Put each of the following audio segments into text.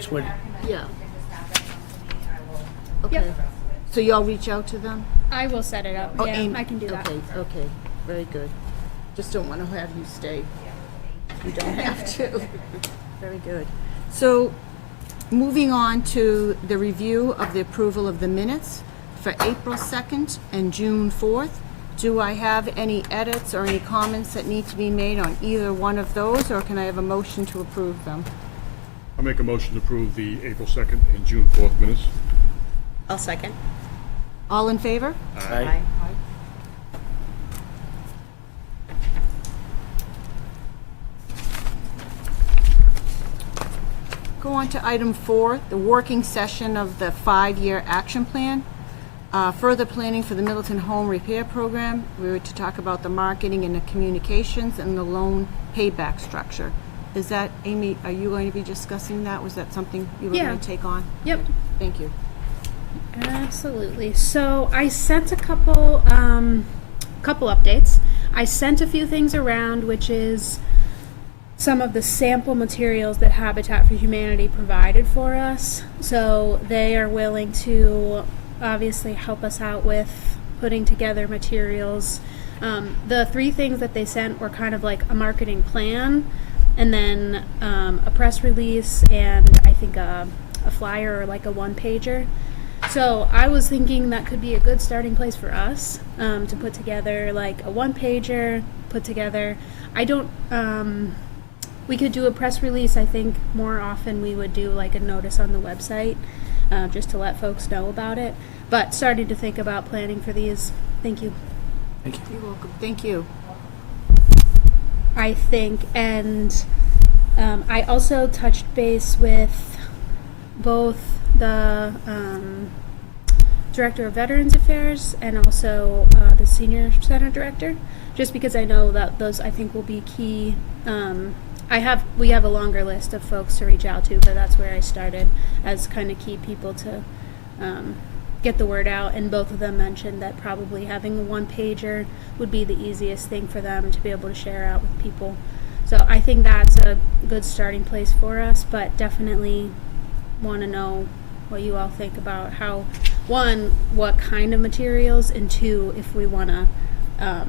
Sweaty. Yeah. Okay. Yep. So y'all reach out to them? I will set it up. Yeah, Amy- I can do that. Okay, very good. Just don't want to have you stay. You don't have to. Very good. So, moving on to the review of the approval of the minutes for April 2nd and June 4th. Do I have any edits or any comments that need to be made on either one of those, or can I have a motion to approve them? I'll make a motion to approve the April 2nd and June 4th minutes. I'll second. All in favor? Aye. Go on to item 4, the working session of the 5-year action plan. Further planning for the Middleton Home Repair Program. We were to talk about the marketing and the communications and the loan payback structure. Is that, Amy, are you going to be discussing that? Was that something you were Yeah. going to take on? Yep. Thank you. Absolutely. So I sent a couple updates. I sent a few things around, which is some of the sample materials that Habitat for Humanity provided for us. So they are willing to obviously help us out with putting together materials. The 3 things that they sent were kind of like a marketing plan, and then a press release, and I think a flyer or like a 1-pager. So I was thinking that could be a good starting place for us to put together like a 1-pager, put together. We could do a press release. I think more often we would do like a notice on the website just to let folks know about it. But starting to think about planning for these. Thank you. Thank you. You're welcome. Thank you. I think, and I also touched base with both the Director of Veterans Affairs and also the Senior Center Director, just because I know that those I think will be key. We have a longer list of folks to reach out to, but that's where I started as kind of key people to get the word out, and both of them mentioned that probably having a 1-pager would be the easiest thing for them to be able to share out with people. So I think that's a good starting place for us, but definitely want to know what you all think about how, 1, what kind of materials, and 2, if we want to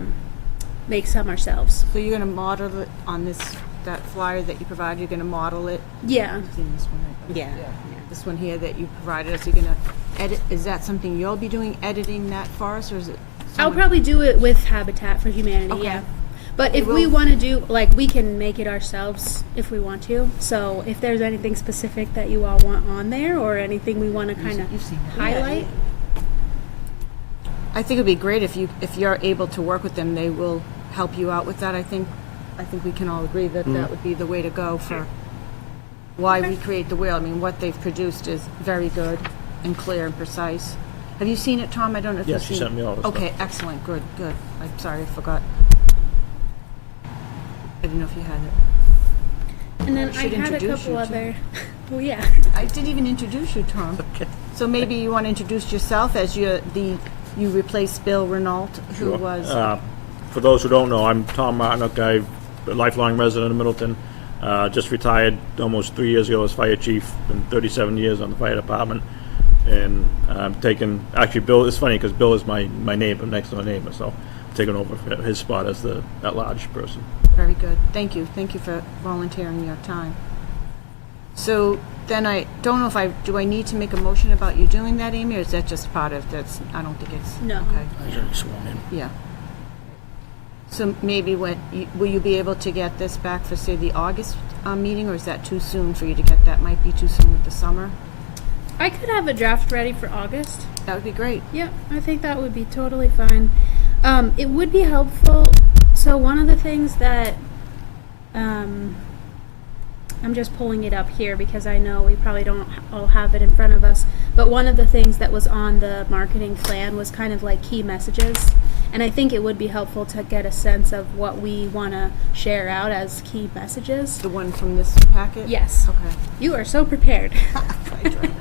make some ourselves. So you're going to model it on that flyer that you provided, you're going to model it? Yeah. Seen this one right? Yeah. This one here that you provided us, you're going to edit, is that something you'll be doing, editing that for us, or is it? I'll someone- probably do it with Habitat for Humanity, Okay. yeah. But if We we will- want to do, like, we can make it ourselves if we want to. So if there's anything specific that you all want on there, or anything we want to kind You've seen of it. highlight. I think it'd be great if you're able to work with them, they will help you out with that. I think we can all agree that that would be the way to go for why we create the wheel. I mean, what they've produced is very good and clear and precise. Have you seen it, Tom? I don't know if Yes, you've she seen it. sent me all the stuff. Okay, excellent, good. I'm sorry, I forgot. I didn't know if you had it. And then I I should had a introduce couple you, other. Well, yeah. I didn't even introduce you, Tom. Okay. So maybe you want to introduce yourself as you replaced Bill Renault, who Sure. was. For those who don't know, I'm Tom Martinook. I'm a lifelong resident of Middleton. Just retired almost 3 years ago as fire chief. Been 37 years on the fire department. And I'm actually Bill, it's funny because Bill is my neighbor, next door neighbor, so I'm taking over for his spot as the at-large person. Very good. Thank you. Thank you for volunteering your time. So then I don't know if do I need to make a motion about you doing that, Amy, or is that just part of that's, I don't think it's. No. Okay, I was already sworn in. yeah. So maybe will you be able to get this back for, say, the August meeting, or is that too soon for you to get that? Might be too soon with the summer. I could have a draft ready for August. That would be great. Yeah, I think that would be totally fine. It would be helpful. So one of the things that I'm just pulling it up here because I know we probably don't all have it in front of us, but one of the things that was on the marketing plan was kind of like key messages. And I think it would be helpful to get a sense of what we want to share out as key messages. The one from this packet? Yes. Okay. You are so prepared. I tried.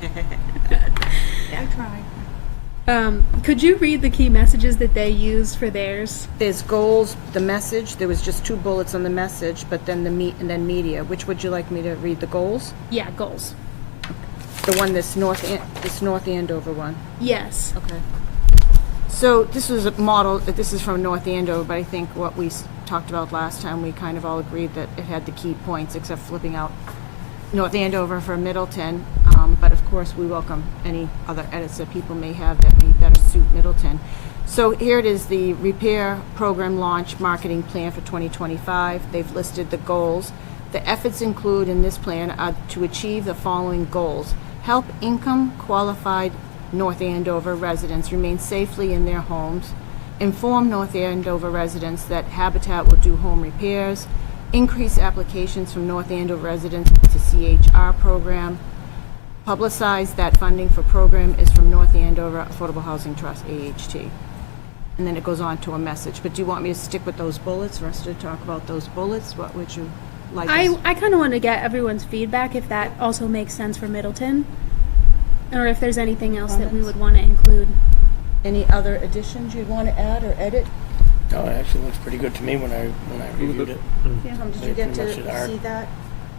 I tried. Could you read the key messages that they use for theirs? There's goals, the message. There was just 2 bullets on the message, but then and then media. Which would you like me to read? The goals? Yeah, goals. The one this North Andover one. Yes. Okay. So this was a model, this is from North Andover, but I think what we talked about last time, we kind of all agreed that it had the key points, except flipping out North Andover for Middleton. But of course, we welcome any other edits that people may have that may better suit Middleton. So here it is, the repair program launch marketing plan for 2025. They've listed the goals. The efforts include in this plan are to achieve the following goals: help income qualified North Andover residents remain safely in their homes, inform North Andover residents that Habitat will do home repairs, increase applications from North Andover residents to CHR program, publicize that funding for program is from North Andover Affordable Housing Trust, AHT. And then it goes on to a message. But do you want me to stick with those bullets, for us to talk about those bullets? What would you like us? I kind of want to get everyone's feedback if that also makes sense for Middleton, or if there's anything else that we would want to include. Any other additions you'd want to add or edit? No, it actually looks pretty good to me when I reviewed it. Did you get to see that?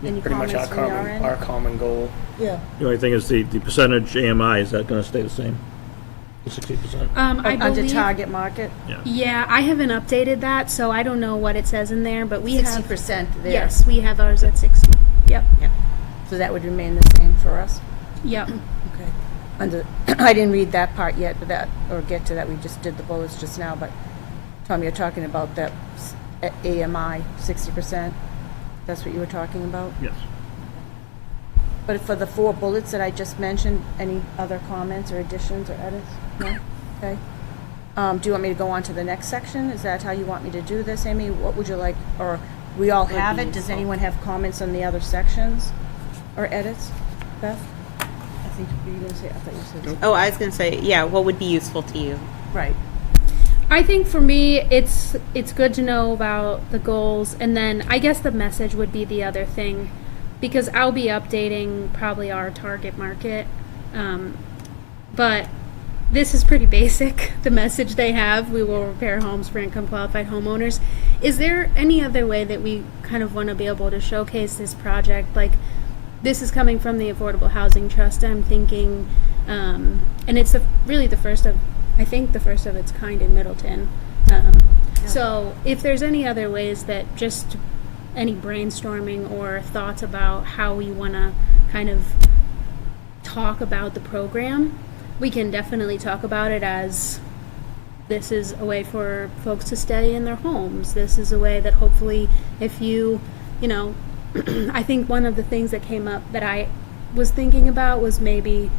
Any Pretty much comments from your end? our common goal. Yeah. The only thing is the percentage AMI, is that gonna stay the same? The 60%? I Under believe, target market? yeah, I haven't updated that, so I don't know what it says in there, but we have 60% there. Yes, we have ours at 60. Yep. So that would remain the same for us? Yep. Okay. Under, I didn't read that part yet, but that, or get to that, we just did the bullets just now, but Tom, you're talking about that AMI, 60%? That's what you were talking about? Yes. But for the 4 bullets that I just mentioned, any other comments or additions or edits? No? Okay. Do you want me to go on to the next section? Is that how you want me to do this, Amy? What would you like, or we all have it? Does anyone have comments on the other sections or edits? Beth? I think you were going to say, I thought you said. Oh, I was going to say, yeah, what would be useful to you? Right. I think for me, it's good to know about the goals, and then I guess the message would be the other thing, because I'll be updating probably our target market, but this is pretty basic. The message they have: we will repair homes for income qualified homeowners. Is there any other way that we kind of want to be able to showcase this project? Like, this is coming from the Affordable Housing Trust, I'm thinking, and it's really the first of, I think, the first of its kind in Middleton. So if there's any other ways that just any brainstorming or thoughts about how we want to kind of talk about the program, we can definitely talk about it as this is a way for folks to stay in their homes. This is a way that hopefully if you know, I think one of the things that came up that I was thinking about was maybe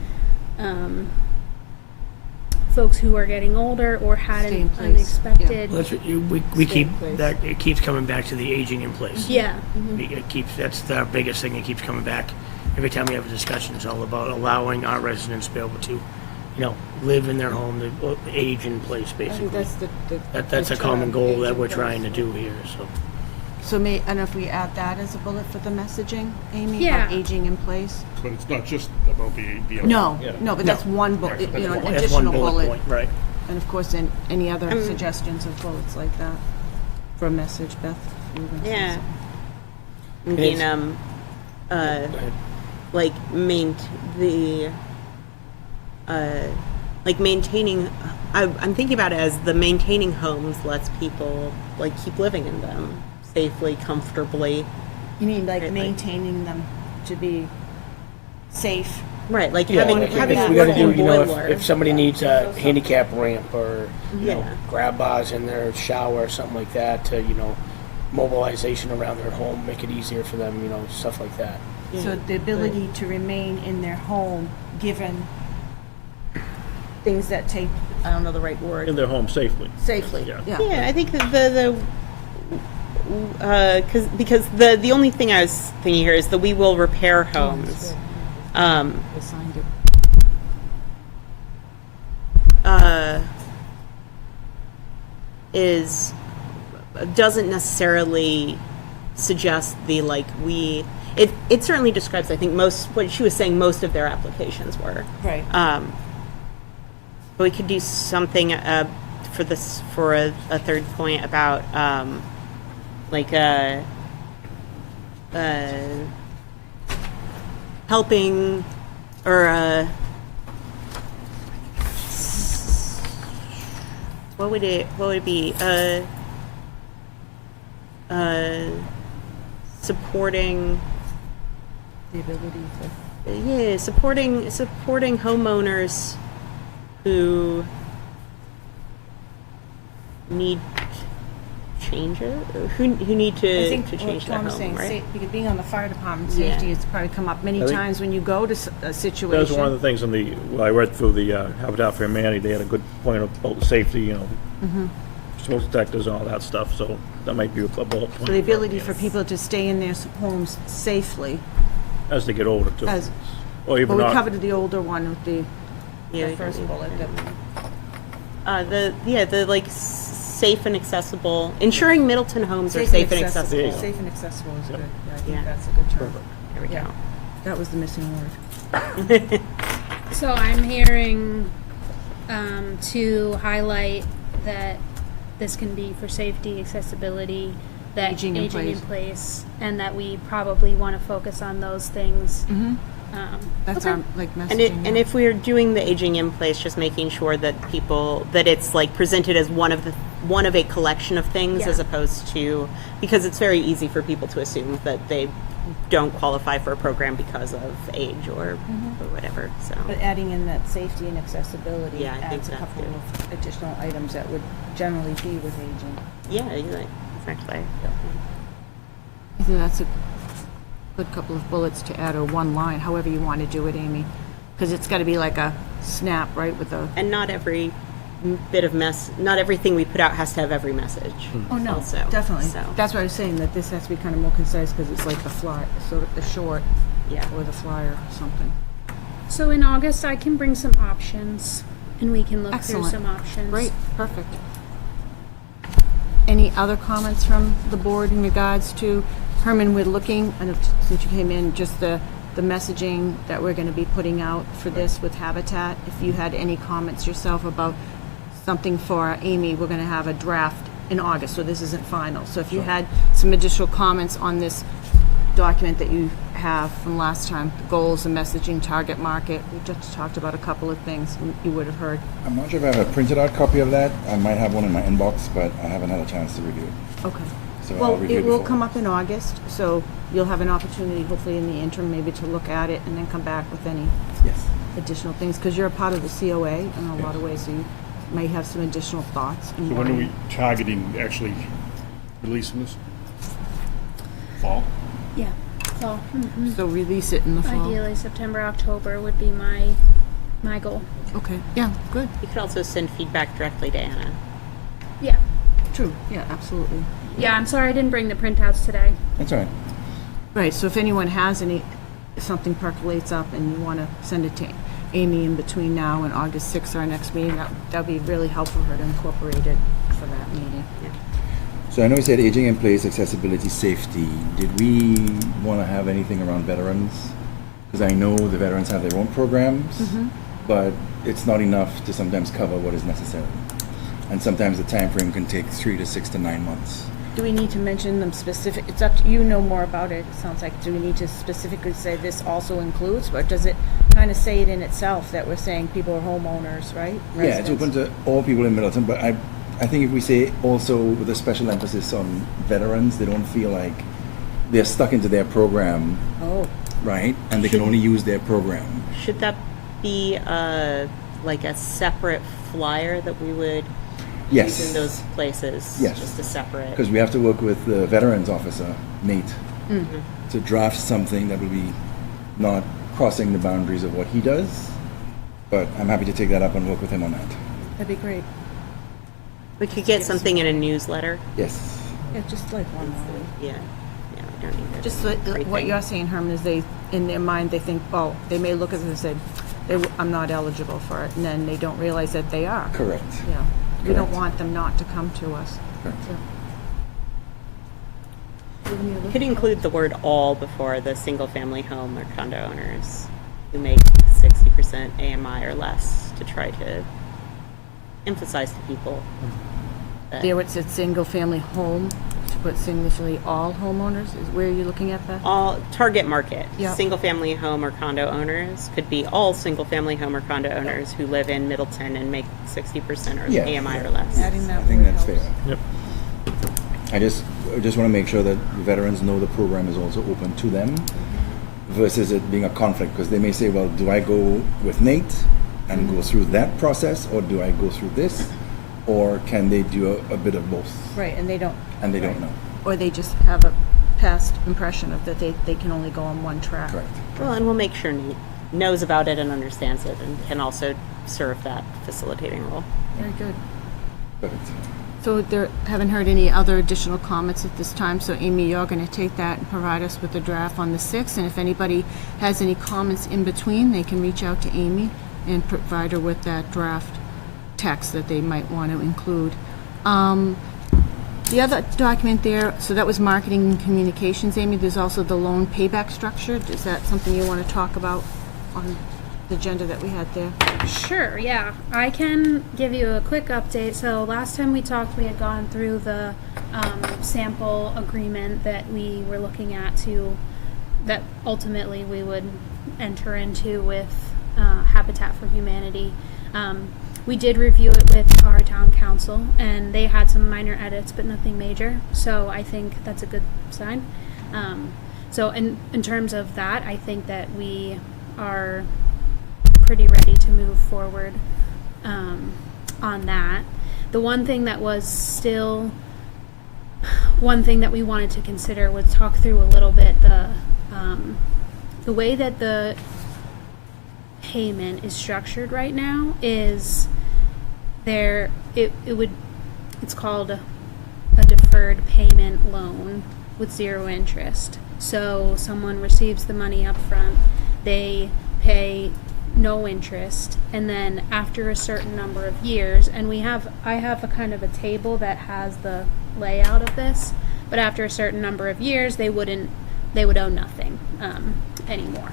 folks who are getting older or had Stay in an place. unexpected. Well, that's what we Stay in keep place. that. It keeps coming back to the aging in place. Yeah. It keeps, that's the biggest thing. It keeps coming back every time we have a discussion. It's all about allowing our residents to be able to, live in their home, to age in place, I think basically. that's That's the a common term, goal age that in we're place. trying to do here. So So I don't know if we add that as a bullet for the messaging, Amy? Yeah. About aging in place? But it's not just about the. No, Yeah. no, but that's one bullet, an that's one additional bullet bullet. point, right? And of course, then any other suggestions of bullets like that for a message, Beth? you were gonna say Yeah. something. It is. Go ahead. Like maintaining. I'm thinking about it as the maintaining homes lets people keep living in them safely, comfortably. You mean like Right, maintaining them to be safe? Right, like Yeah, having like having if a we gotta do, working boiler. if somebody needs a handicap ramp or, Yeah. grab bars in their shower or something like that to, mobilization around their home, make it easier for them, stuff like that. So the ability to remain in their home, given things that take, I don't know the right In word, their home safely. safely, Yeah. Yeah, I think that because the only thing I was thinking here is that we will repair homes. They signed it. Doesn't necessarily suggest it certainly describes, I think, what she was saying most of their applications were. Right. But we could do something for a third point about helping or what would it be? Supporting. The ability to. Yeah, supporting homeowners who need changes, who need to change their home, right? Because being on the fire department, Yeah. safety has probably come up many I think- times when you go to a situation. That was one of the things in the, well, I read through the Habitat for Humanity, they had a good point about safety, you know, smoke detectors and all that stuff, so that might be a bullet point. So the ability for people to stay in their homes safely, As they get older, too. as, Or well, even we not, covered the older one with the Yeah, first bullet. the like safe and accessible, ensuring Middleton homes are safe and accessible. Safe and accessible is good. Yeah, I think Yeah. that's a good term. There we Yeah. go. That was the missing word. So I'm hearing to highlight that this can be for safety, accessibility, that Aging in place. place, and that we probably want to focus on those things. That's Okay. our, like, messaging. And yeah. if we're doing the aging in place, just making sure that that it's like presented as one of a collection of things, Yeah. as opposed to, because it's very easy for people to assume that they don't qualify for a program because of age or whatever. So But adding in that safety and accessibility Yeah, I think adds a that's couple good. of additional items that would generally be with aging. yeah, exactly. I think that's a good couple of bullets to add, or one line, however you want to do it, Amy. Because it's got to be like a snap, right, with a, And not every bit of not everything we put out has to have every message. oh, no, Also, definitely. So That's why I was saying that this has to be kind of more concise, because it's like the fly, sort of the short, yeah. or the flyer or something. So in August, I can bring some options, and we can look Excellent. through some options. Great, perfect. Any other comments from the board in regards to, Herman, we're looking, I know since you came in, just the messaging that we're gonna be putting out for this with Habitat. If you had any comments yourself about something for Amy, we're gonna have a draft in August, so this isn't final. So if you had some additional comments on this document that you have from last time, the goals, the messaging, target market, we just talked about a couple of things you would have heard. I'm not sure if I have a printed out copy of that. I might have one in my inbox, but I haven't had a chance to review it. Okay. So I'll Well, review it will before. come up in August, so you'll have an opportunity, hopefully in the interim, maybe to look at it and then come back with any Yes. additional things, because you're a part of the COA in a lot of ways, so you may have some additional thoughts. So when are we targeting actually releasing this? Fall? Yeah. So So release it in the fall. ideally, September, October would be my goal. Okay, yeah, good. You could also send feedback directly to Anna. Yeah. True, yeah, absolutely. Yeah. I'm sorry I didn't bring the printouts today. That's all right. Right, so if anyone has any, if something percolates up and you want to send it to Amy in between now and August 6th, our next meeting, that'd be really helpful for her to incorporate it for that meeting. So I know we said aging in place, accessibility, safety. Did we want to have anything around veterans? Because I know the veterans have their own programs, but it's not enough to sometimes cover what is necessary. And sometimes the time frame can take 3 to 6 to 9 months. Do we need to mention them specific, it's up to, you know more about it, it sounds like, do we need to specifically say this also includes, or does it kind of say it in itself that we're saying people are homeowners, right? Yeah, it's open to all people in Middleton, but I think if we say also with a special emphasis on veterans, they don't feel like they're stuck into their program, Oh, right? And they can only use their program. Should that be like a separate flyer that we would Yes. use in those places? Yes. Just a separate. Because we have to work with the veterans officer, Nate, to draft something that will be not crossing the boundaries of what he does. But I'm happy to take that up and work with him on that. that'd be great. We could get something in a newsletter. Yes. Yeah, just like one line. Yeah. Yeah, we don't need to. Just what everything. you're saying, Herman, is they, in their mind, they think, oh, they may look at it and say, I'm not eligible for it, and then they don't realize that they are. Correct. Yeah, we don't Correct. want them not to come to us. Correct. You could include the word all before the single-family home or condo owners who make 60% AMI or less, to try to emphasize to people that There it said single-family home, but initially all homeowners, is where you're looking at that? All target market, Yeah. single-family home or condo owners could be all single-family home or condo owners who live in Middleton and make 60% or Yeah. AMI or less. Adding that I think word that's helps. fair. Yep. I just want to make sure that veterans know the program is also open to them versus it being a conflict, because they may say, well, do I go with Nate and go through that process, or do I go through this, or can they do a bit of both? Right, and they don't, And they don't know. or they just have a past impression of that they can only go on one track. Correct. Well, and we'll make sure Nate knows about it and understands it and can also serve that facilitating role. Very good. Perfect. So there, haven't heard any other additional comments at this time, so Amy, you're going to take that and provide us with a draft on the 6th, and if anybody has any comments in between, they can reach out to Amy and provide her with that draft text that they might want to include. The other document there, so that was marketing and communications, Amy, there's also the loan payback structure. Is that something you want to talk about on the agenda that we had there? Sure, yeah. I can give you a quick update. So last time we talked, we had gone through the sample agreement that we were looking at that ultimately we would enter into with Habitat for Humanity. We did review it with our town council, and they had some minor edits, but nothing major. So I think that's a good sign. So in terms of that, I think that we are pretty ready to move forward on that. The one thing that was still one thing that we wanted to consider was talk through a little bit the way that the payment is structured right now is it's called a deferred payment loan with 0 interest. So someone receives the money up front, they pay no interest, and then after a certain number of years, and I have a kind of a table that has the layout of this, but after a certain number of years they would owe nothing anymore.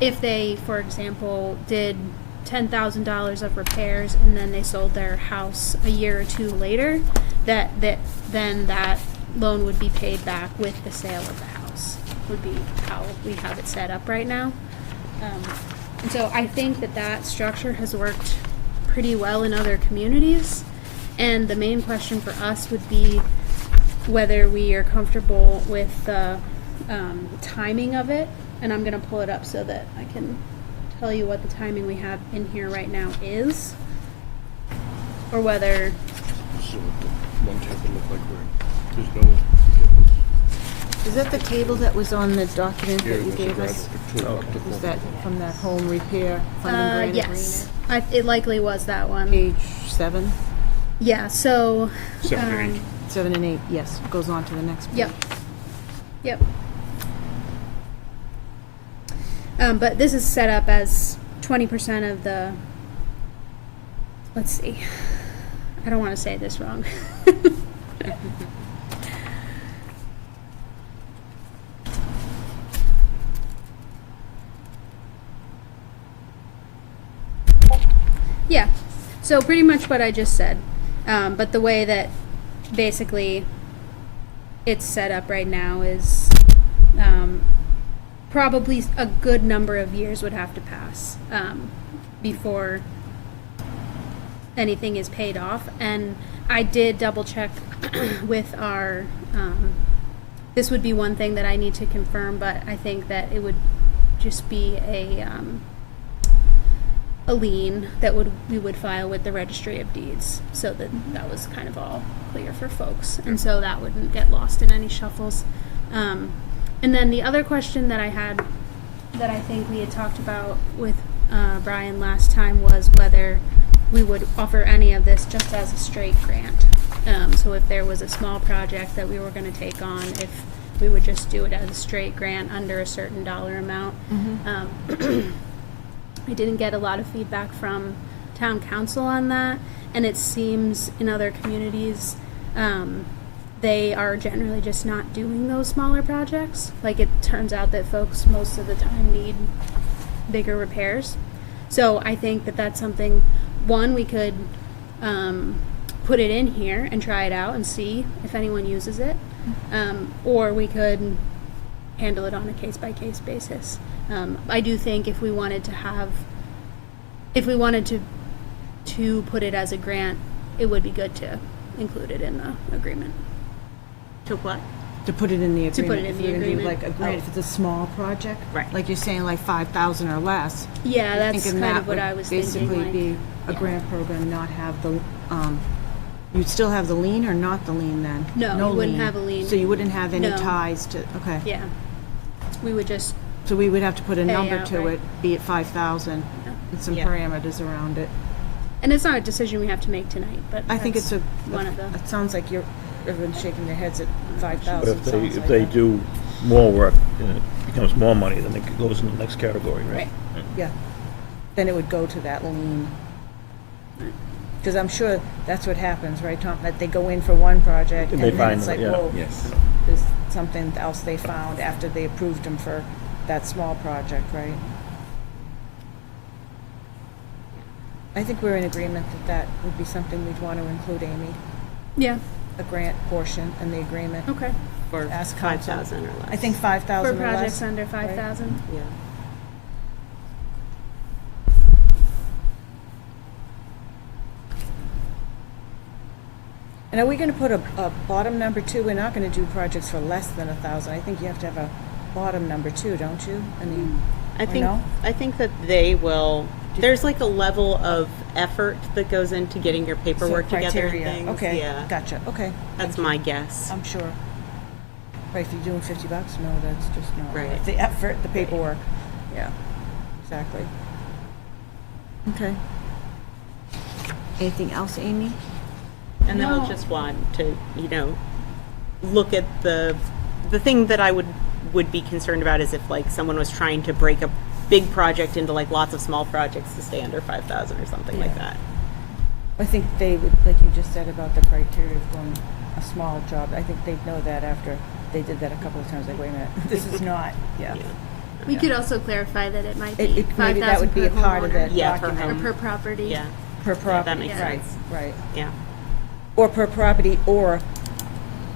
If they, for example, did $10,000 of repairs and then they sold their house a year or two later, then that loan would be paid back with the sale of the house, would be how we have it set up right now. And so I think that structure has worked pretty well in other communities. And the main question for us would be whether we are comfortable with the timing of it. And I'm going to pull it up so that I can tell you what the timing we have in here right now is. Or whether... This is what the one table look like where there's no forgiveness. Is that the table that was on the document Here, that you there's a gave gradual us? picture. Was that from that home repair funding grant yes. agreement? It likely was that one. Page 7? Yeah, so... 7 and 8. 7 and 8, yes, goes on to the next page. Yep. But this is set up as 20% of the... Let's see. I don't want to say this wrong. Yeah, so pretty much what I just said, but the way that basically it's set up right now is probably a good number of years would have to pass before anything is paid off. And I did double check with our, this would be one thing that I need to confirm, but I think that it would just be a lien that we would file with the Registry of Deeds, so that was kind of all clear for folks, and so that wouldn't get lost in any shuffles. And then the other question that I had, that I think we had talked about with Brian last time, was whether we would offer any of this just as a straight grant. So if there was a small project that we were going to take on, if we would just do it as a straight grant under a certain dollar amount. I didn't get a lot of feedback from town council on that, and it seems in other communities they are generally just not doing those smaller projects. Like, it turns out that folks most of the time need bigger repairs. So I think that that's something, one, we could put it in here and try it out and see if anyone uses it. Or we could handle it on a case-by-case basis. I do think if we wanted to put it as a grant, it would be good to include it in the agreement. To what? To put it in the agreement. To put it in If the you're gonna do, agreement. like a grant, if it's a small project. Right. Like you're saying, like 5,000 or less. Yeah, that's Thinking kind that of what would I was thinking. Basically Like, be a yeah. grant program, not have the, you'd still have the lien or not the lien then? No, you wouldn't have a lien. So you wouldn't have any No. ties to, okay. Yeah, we would just, So we would have to put a Pay number to outright. it, be it 5,000, Yeah. and some Yeah. parameters around it. and it's not a decision we have to make tonight, but I think it's that's a, one of the. it sounds like everyone's shaking their heads at But 5,000. if they, sounds if like they that. do more work, and it becomes more money, then it goes in the next category, right? Right. Yeah, then it would go to that lien. Because I'm sure that's what happens, right, Tom? That they go in for one project And and they then find it's them, like, yeah. whoa, Yes. there's something else they found after they approved them for that small project, right? I think we're in agreement that that would be something we'd want to include, Amy, Yeah, a grant portion in the agreement. okay. For Ask council. 5,000 or less. I think For 5,000 or less. projects under 5,000. Yeah. And are we gonna put a bottom number too? We're not gonna do projects for less than 1,000. I think you have to have a bottom number too, don't you? I mean, I or think no? I think that they will. There's like a level of effort that goes into getting your So paperwork together and criteria. things. Okay, Yeah, gotcha, okay. that's my guess. I'm sure. Right, if you're doing $50, no, that's just not Right. worth the effort, the paperwork. Yeah, exactly. Okay. Anything else, Amy? And then No. we'll just want to, look at the thing that I would be concerned about is if like someone was trying to break a big project into like lots of small projects to stay under 5,000 or something like Yeah. that. I think they would, like you just said about the criteria of going a small job, I think they'd know that after they did that a couple of times, like, wait a minute, this is not, yeah. Yeah. We could also clarify that it might be Maybe that 5,000 would be per a part of homeowner. the Yeah, per Or document. per property. Yeah. Per property. that makes right, sense. Right. Yeah. Or per property, or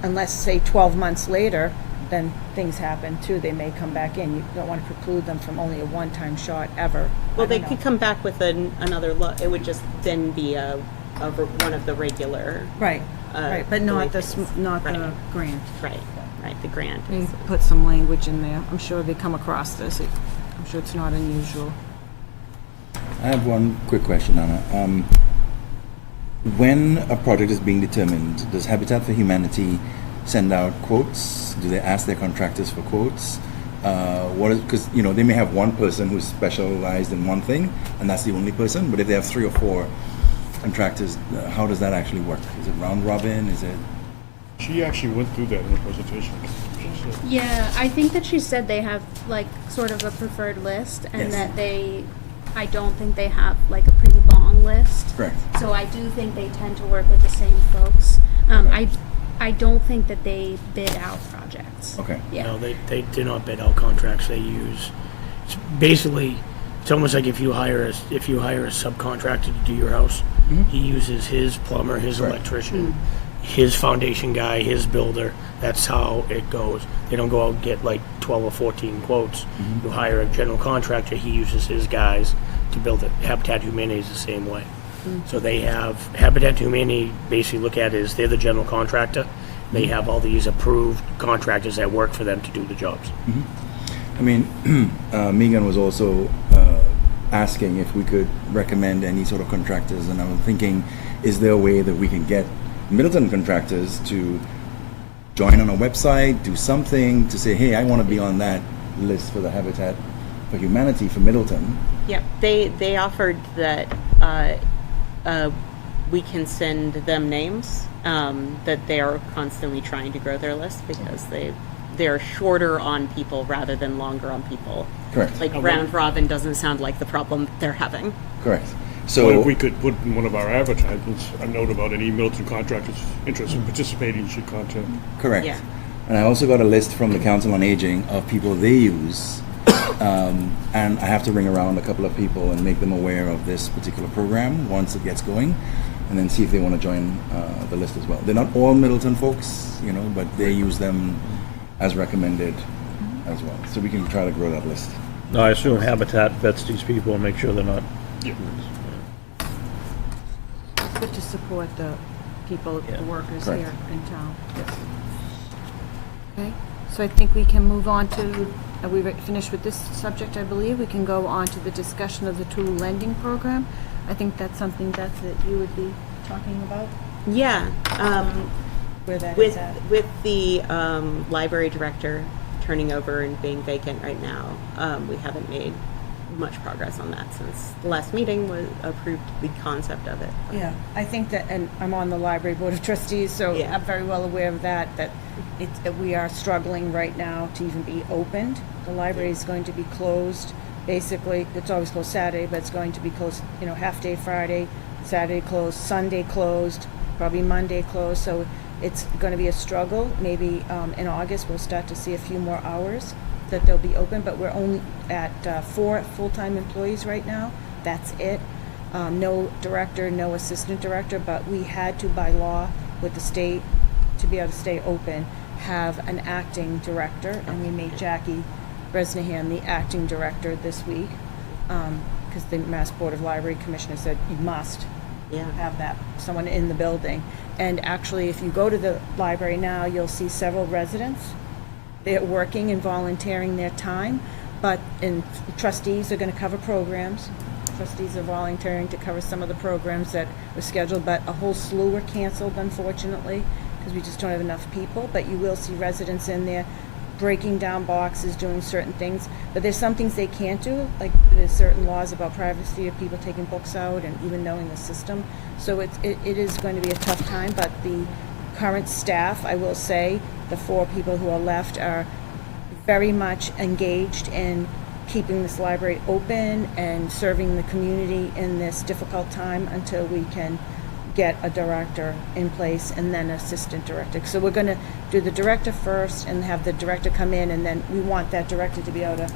unless, say, 12 months later, then things happen too. They may come back in. You don't want to preclude them from only a one-time shot ever. Well, I they don't could know. come back with another look. It would just then be one of the regular. Right, right, but not the, things. not the Right. grant. Right. The grant. You is- put some language in there. I'm sure they come across this. I'm sure it's not unusual. I have one quick question, Anna. When a project is being determined, does Habitat for Humanity send out quotes? Do they ask their contractors for quotes? Because they may have one person who's specialized in one thing, and that's the only person. But if they have 3 or 4 contractors, how does that actually work? Is it round robin? Is it? She actually went through that in the presentation. She said, Yeah, I think that she said they have like sort of a preferred list and Yes. that I don't think they have like a pretty long list. Correct. So I do think they tend to work with the same folks. I don't think that they bid out projects. Okay. Yeah. No, they do not bid out contracts. They use, it's basically, it's almost like if you hire a subcontractor to do your house, he uses his plumber, his Right. electrician, his foundation guy, his builder. That's how it goes. They don't go out and get like 12 or 14 quotes. You hire a general contractor, he uses his guys to build it. Habitat Humanity is the same way. So they have, Habitat Humanity basically look at it as they're the general contractor. They have all these approved contractors that work for them to do the jobs. I mean, Megan was also asking if we could recommend any sort of contractors, and I was thinking, is there a way that we can get Middleton contractors to join on a website, do something to say, hey, I want to be on that list for the Habitat for Humanity for Middleton? Yeah, they offered that we can send them names, that they are constantly trying to grow their list because they're shorter on people rather than longer on people. Correct. Like round robin doesn't sound like the problem they're having. Correct. What So if we could put in one of our advertisements a note about any Middleton contractors interested in participating should contact? correct. Yeah. And I also got a list from the Council on Aging of people they use, and I have to ring around a couple of people and make them aware of this particular program once it gets going. and then see if they want to join the list as well. They're not all Middleton folks, you know, but they use them as recommended as well. So we can try to grow that list. No, I assume Habitat vets these people and make sure they're not. Yeah. It's good to support the people, Yeah. the workers Correct. here in town. Yes. Okay, so I think we can move on to, are we finished with this subject, I believe? We can go on to the discussion of the tool lending program. I think that's something, Beth, that you would be talking about, Yeah, where that is with at. with the library director turning over and being vacant right now, we haven't made much progress on that since the last meeting was approved the concept of it. Yeah, I think that, and I'm on the library board of trustees, so Yeah. I'm very well aware of that we are struggling right now to even be opened. The library is going to be closed, basically, it's always closed Saturday, but it's going to be closed, you know, half day Friday, Saturday closed, Sunday closed, probably Monday closed, so it's gonna be a struggle. Maybe, in August, we'll start to see a few more hours that they'll be open, but we're only at 4 full-time employees right now. That's it. No director, no assistant director, but we had to, by law, with the state, to be able to stay open, have an acting director, and we made Jackie Bresnahan the acting director this week, because the Mass Board of Library Commissioner said you must Yeah. have that, someone in the building. And actually, if you go to the library now, you'll see several residents. They're working and volunteering their time, and trustees are gonna cover programs. Trustees are volunteering to cover some of the programs that were scheduled, but a whole slew were canceled, unfortunately, because we just don't have enough people. But you will see residents in there breaking down boxes, doing certain things. But there's some things they can't do, like there's certain laws about privacy of people taking books out and even knowing the system. So it is going to be a tough time, but the current staff, I will say, the 4 people who are left are very much engaged in keeping this library open and serving the community in this difficult time until we can get a director in place and then assistant director. So we're going to do the director first and have the director come in, and then we want that director to be able to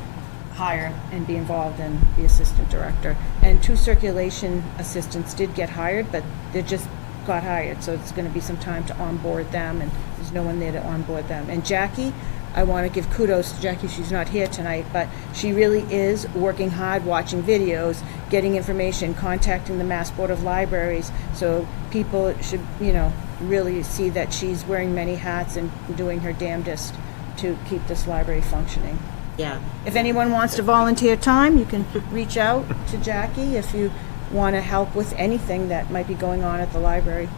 hire and be involved in the assistant director. And 2 circulation assistants did get hired, but they just got hired, so it's going to be some time to onboard them, and there's no one there to onboard them. And Jackie, I want to give kudos to Jackie. She's not here tonight, but she really is working hard, watching videos, getting information, contacting the Mass Board of Libraries. So people should, you know, really see that she's wearing many hats and doing her damnedest to keep this library functioning. Yeah. If anyone wants to volunteer time, you can reach out to Jackie if you want to help with anything that might be going on at the library.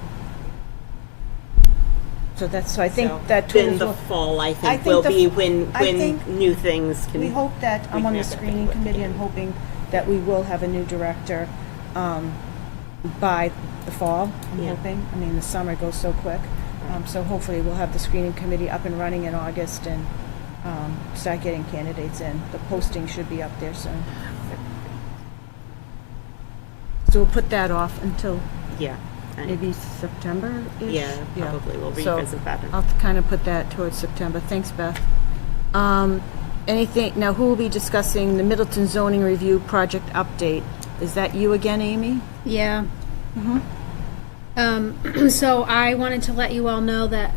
So I think So that then tools the will. fall, I I think, think will the be f- when I think new things can. We hope that, I'm on the have to screening think committee, about I'm hoping that we will have a new director by the fall, I'm Yeah. hoping. I mean, the summer goes so quick. So hopefully we'll have the screening committee up and running in August and start getting candidates in. The posting should be up there soon. So we'll put that off until Yeah. and- maybe September-ish? Yeah, probably. We'll So revisit that. I'll kind of put that towards September. Thanks, Beth. Anything, now who will be discussing the Middleton zoning review project update? Is that you again, Amy? Yeah. So I wanted to let you all know that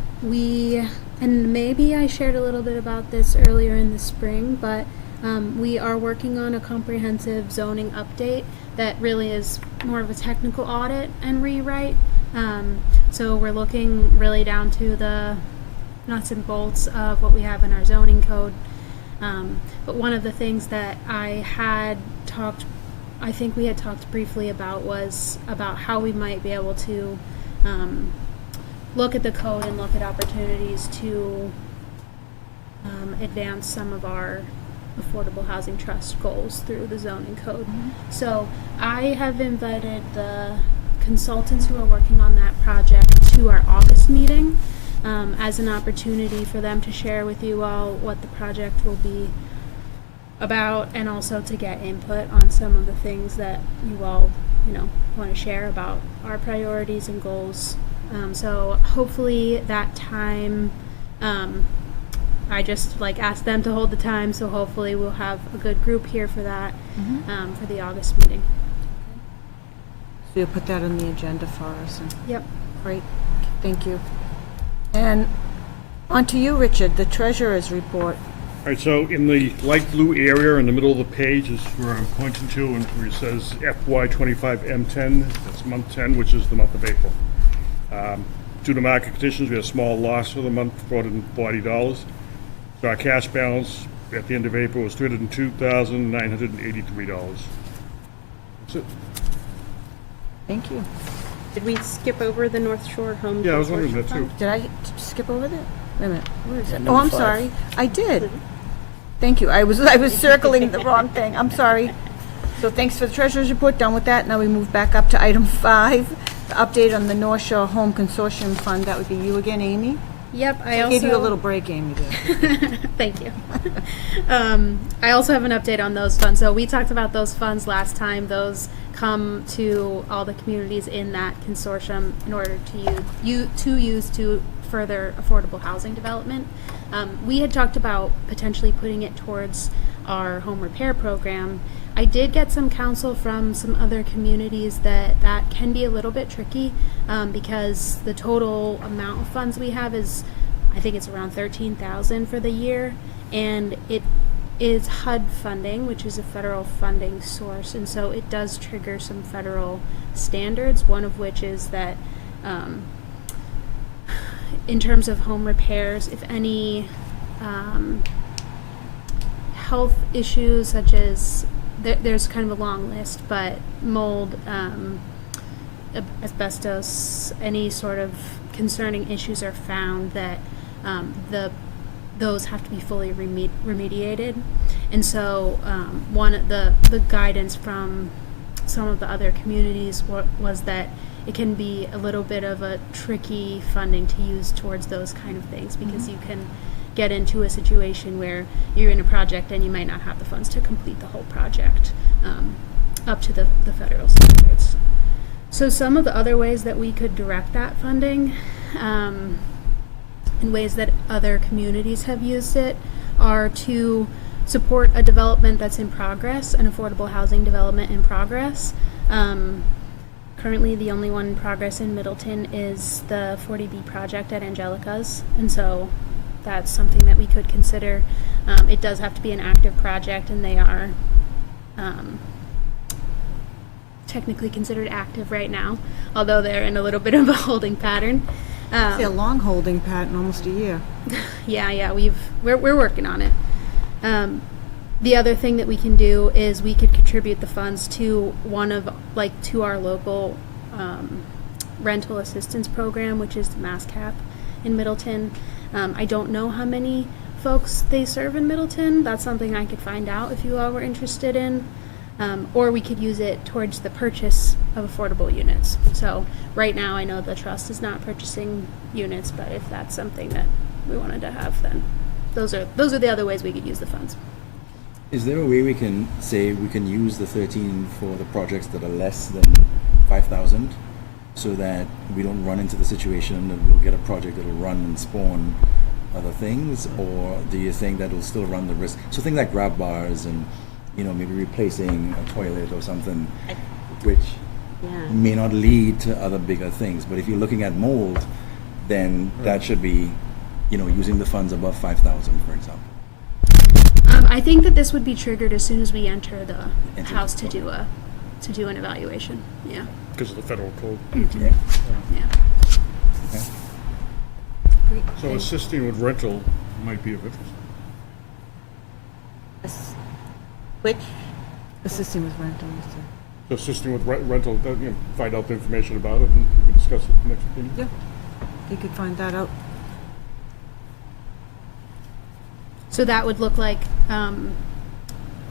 and maybe I shared a little bit about this earlier in the spring, but we are working on a comprehensive zoning update that really is more of a technical audit and rewrite. So we're looking really down to the nuts and bolts of what we have in our zoning code. But one of the things that I think we had talked briefly about was about how we might be able to look at the code and look at opportunities to advance some of our affordable housing trust goals through the zoning code. So I have invited the consultants who are working on that project to our August meeting as an opportunity for them to share with you all what the project will be about, and also to get input on some of the things that you all, want to share about our priorities and goals. So hopefully that time, I just asked them to hold the time, so hopefully we'll have a good group here for that, for the August meeting. So you'll put that on the agenda for us. And Yep. great, thank you. And on to you, Richard, the treasurer's report. All right, so in the light blue area in the middle of the page is where I'm pointing to, and where it says FY25 M10, that's month 10, which is the month of April. Due to market conditions, we had a small loss for the month, $440. So our cash balance at the end of April was $302,983. That's it. Thank you. Did we skip over the North Shore Home? Yeah, I was wondering Consortium that too. Fund? Did I skip over that? Wait a minute, where is it? number Oh, I'm 5. sorry, I did. Thank you, I was circling the wrong thing, I'm sorry. So thanks for the treasurer's report, done with that. Now we move back up to item 5, the update on the North Shore Home Consortium Fund. That would be you again, Amy? Yep, I I also... gave you a little break, Amy did. Thank you. I also have an update on those funds. So we talked about those funds last time. Those come to all the communities in that consortium in order to use to further affordable housing development. We had talked about potentially putting it towards our home repair program. I did get some counsel from some other communities that that can be a little bit tricky because the total amount of funds we have is, I think it's around $13,000 for the year, and it is HUD funding, which is a federal funding source, and so it does trigger some federal standards, one of which is that in terms of home repairs, if any health issues such as there's kind of a long list, but mold, asbestos, any sort of concerning issues are found that those have to be fully remediated. And so one of the guidance from some of the other communities was that it can be a little bit of a tricky funding to use towards those kind of things because you can get into a situation where you're in a project and you might not have the funds to complete the whole project up to the federal standards. So some of the other ways that we could direct that funding and ways that other communities have used it are to support a development that's in progress, an affordable housing development in progress. Currently, the only one in progress in Middleton is the 40B project at Angelica's, and so that's something that we could consider. It does have to be an active project, and they are technically considered active right now, although they're in a little bit of a holding pattern. It's a long holding pattern, almost a year. Yeah, we're working on it. The other thing that we can do is we could contribute the funds to to our local rental assistance program, which is the MassCap in Middleton. I don't know how many folks they serve in Middleton. That's something I could find out if you all were interested in. Or we could use it towards the purchase of affordable units. So right now I know the trust is not purchasing units, but if that's something that we wanted to have, then those are the other ways we could use the funds. Is there a way we can say we can use the 13 for the projects that are less than 5,000 so that we don't run into the situation that we'll get a project that'll run and spawn other things? Or do you think that will still run the risk? So things like grab bars and, maybe replacing a toilet or something, which may not lead to other bigger things. But if you're looking at mold, then that should be, using the funds above 5,000, for example. I think that this would be triggered as soon as we enter the house to do an evaluation. Yeah. Because of the federal code. Yeah. Yeah. Okay. So assisting with rental might be of interest. Which? Assisting with rentals. So assisting with rental, find out the information about it and we can discuss it next meeting. Yeah, you could find that out. So that would look like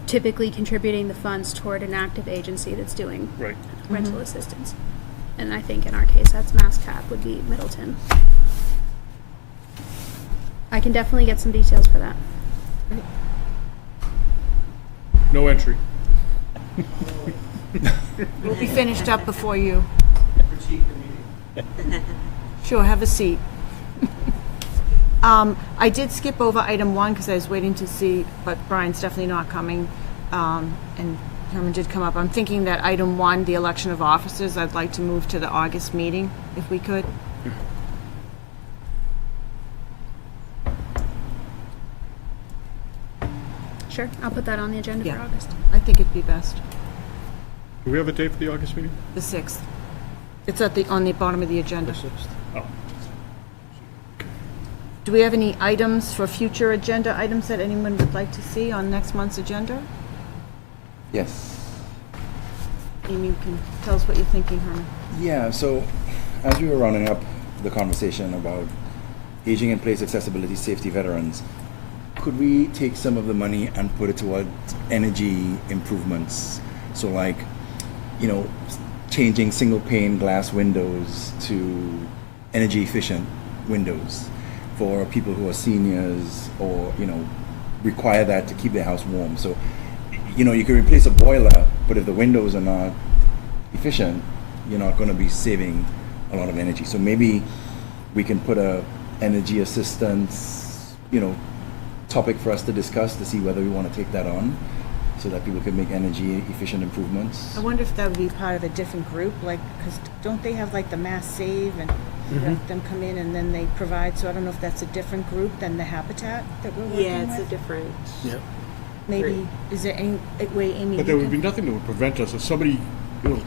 typically contributing the funds toward an active agency that's doing Right. rental assistance. And I think in our case, that's MassCap would be Middleton. I can definitely get some details for that. No entry. We'll be finished up before you. Sure, have a seat. I did skip over item 1 because I was waiting to see, but Brian's definitely not coming. And Herman did come up. I'm thinking that item 1, the election of officers, I'd like to move to the August meeting, if we could. Sure, I'll put that on the agenda Yeah. for August. I think it'd be best. Do we have a date for the August meeting? The 6th. It's on the bottom of the agenda. Oh, Do we have any items for future agenda items that anyone would like to see on next month's agenda? Yes. Amy, you can tell us what you're thinking, Herman. Yeah, so as we were rounding up the conversation about aging in place, accessibility, safety, veterans, could we take some of the money and put it towards energy improvements? So like, you know, changing single pane glass windows to energy efficient windows for people who are seniors or, you know, require that to keep their house warm. So, you know, you can replace a boiler, but if the windows are not efficient, you're not going to be saving a lot of energy. So maybe we can put a energy assistance, you know, topic for us to discuss to see whether we want to take that on so that people can make energy efficient improvements. I wonder if that would be part of a different group, like, because don't they have like the Mass Save and you have them come in and then they provide, so I don't know if that's a different group than the Habitat that we're working with? Yeah, it's a different. Yep. Maybe, is there any way, Amy? but there you would be can- nothing that would prevent us if somebody with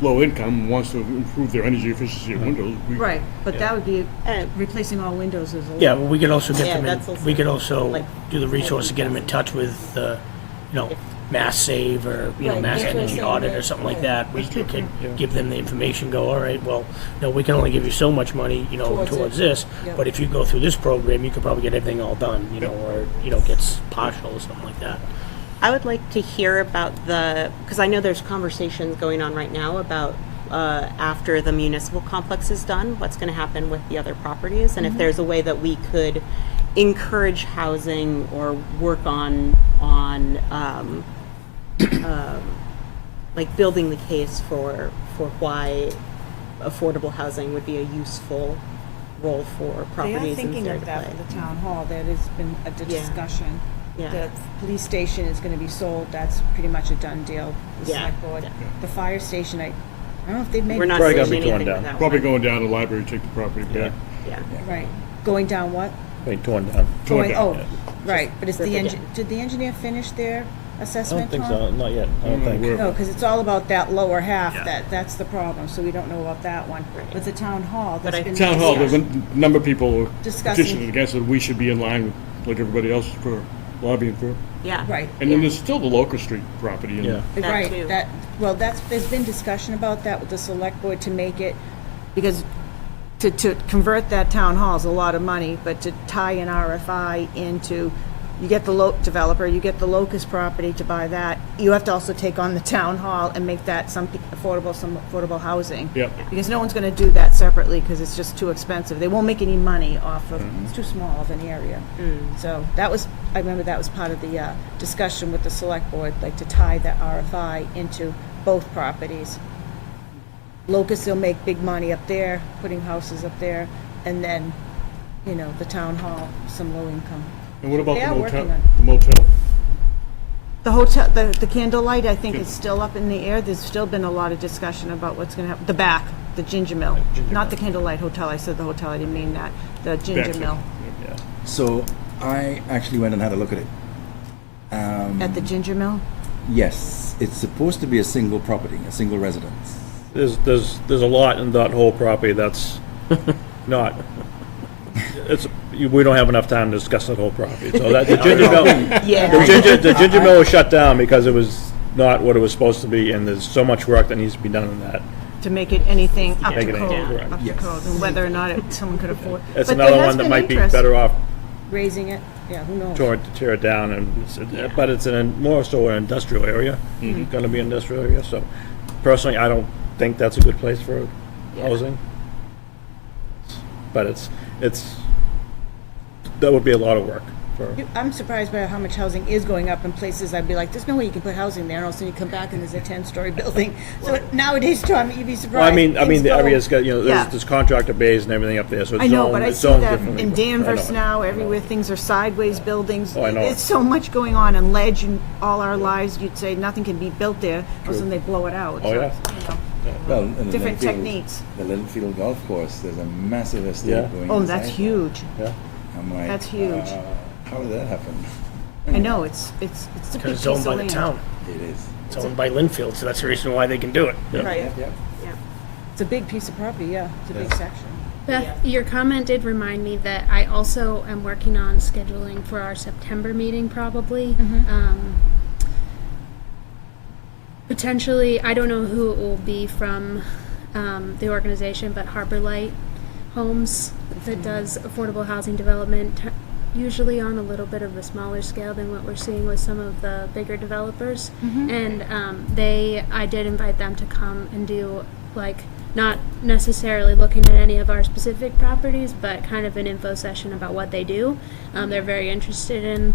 low income wants to improve their energy efficiency of windows. Right, but that would be, Uh, replacing all windows is a lot. Yeah, well, we could also get Yeah, them that's in, also, we could also like, do the resource to get them in touch with, you know, Mass Save or, you know, Right, Mass that's what I'm Energy saying, Audit or right, something like right. that. We could give them the information, go, all right, well, no, we can only give you so much money, you know, Towards towards it. this, Yep. but if you go through this program, you could probably get everything all done, you know, or, you know, gets partial or something like that. I would like to hear about because I know there's conversations going on right now about after the municipal complex is done, what's going to happen with the other properties, and if there's a way that we could encourage housing or work on like building the case for why affordable housing would be a useful role for They properties are thinking in of that play. for the town hall, that has been a Yeah. discussion. Yeah. The police station is gonna be sold, that's pretty much a done deal. The Yeah. select board. Yeah. The fire station, I don't know if they made. We're not Probably doing gotta be anything torn with down. that Probably one. going down to the library to take the property back. Yeah. Right, going down what? Being torn down. Torn Going, down, right, but is rip the it down. did the engineer finish their I assessment, don't think Tom? so, not yet, I don't think. Where- No, because it's all about that lower half, that's the problem, so we don't know about that one. Right. But the town hall, But there's I- been. Town hall, there's a number of people Discussing. petitioning against it. We should be in line with, like everybody else, for lobbying for. Yeah. Right. And then there's still the Locust Street property. And Yeah. That Right, too. there's been discussion about that with the select board to make it, because to convert that town hall is a lot of money, but to tie an RFI into, you get the developer, you get the Locust property to buy that, you have to also take on the town hall and make that some affordable housing. Yep. Because no one's gonna do that separately, because it's just too expensive. They won't make any money off of, it's too small of an area. So that was, I remember that was part of the discussion with the select board, like to tie the RFI into both properties. Locust will make big money up there, putting houses up there, and then, you know, the town hall, some low income. And what about They the are motel? working on- The motel? The hotel, the candlelight, I think is still up in the air. There's still been a lot of discussion about what's gonna happen. The back, the Ginger Mill, not the Candlelight Hotel. I said the hotel, I didn't mean that. The Ginger Back Mill. Yeah. So I actually went and had a look at it. At the Ginger Mill? Yes, it's supposed to be a single property, a single residence. There's a lot in that whole property that's not, we don't have enough time to discuss that whole property. So that, the Ginger Mill, the Ginger Mill was shut down because it was not what it was supposed to be, and there's so much work that needs to be done in that. To make it anything up Make to it code, anything, correct. up to Yes. code, and whether or not someone could afford. It's But there another has one that been might be interest better off Raising it, yeah, who knows? to tear it down, but it's more so an industrial area, gonna be industrial area, so personally, I don't think that's a good place for housing. But that would be a lot of work for, I'm surprised by how much housing is going up in places I'd be like, there's no way you can put housing there, and all of a sudden you come back and there's a 10-story building. So nowadays, Tom, you'd be surprised. well, I mean, Things the go- area's got, you know, Yeah. there's contractor bays and everything up there, so it's I know, zoned, but I it's see zoned that differently. in but I know Danvers it. now, everywhere things are sideways buildings. Oh, I know. There's so much going on, and ledge, and all our lives, you'd say nothing can be built there, all of a sudden they blow it out. Oh, So, yeah. you know. Well, and the Different Linfield- techniques. The Littlefield Golf Course, there's a massive estate Yeah. going Oh, inside that's there. huge. Yeah. I'm like, That's huge. How did that happen? I know, it's a big Because piece it's of owned by the land. town. It is. It's owned by Linfield, so that's the reason why they can do it. Right. Yep, yep. Yeah. It's a big piece of property, yeah, it's a big Yes. section. Beth, your comment did remind me that I also am working on scheduling for our September meeting probably. Potentially, I don't know who it will be from the organization, but Harbor Light Homes that does affordable housing development, usually on a little bit of a smaller scale than what we're seeing with some of the bigger developers. And I did invite them to come and do like not necessarily looking at any of our specific properties, but kind of an info session about what they do. They're very interested in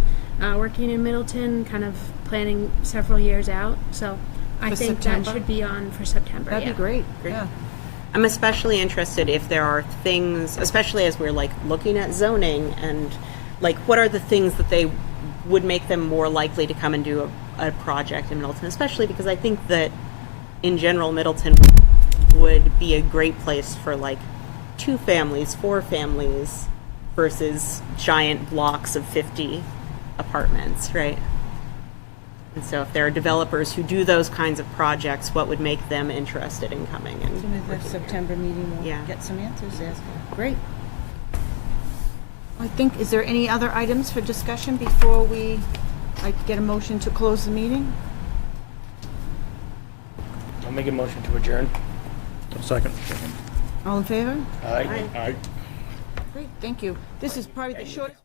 working in Middleton, kind of planning several years out. So I For think September? that should be on for September. That'd yeah. be great, yeah. I'm especially interested if there are things, especially as we're like looking at zoning and like what are the things that they would make them more likely to come and do a project in Middleton, especially because I think that in general Middleton would be a great place for like 2 families, 4 families versus giant blocks of 50 apartments, right? And so if there are developers who do those kinds of projects, what would make them interested in coming As soon and as the September meeting, we'll Yeah. get some answers, yes. Great. I think, is there any other items for discussion before we, like, get a motion to close the meeting? I'll make a motion to adjourn. Second. All in favor? Aye. I Great, thank you. This is probably the shortest.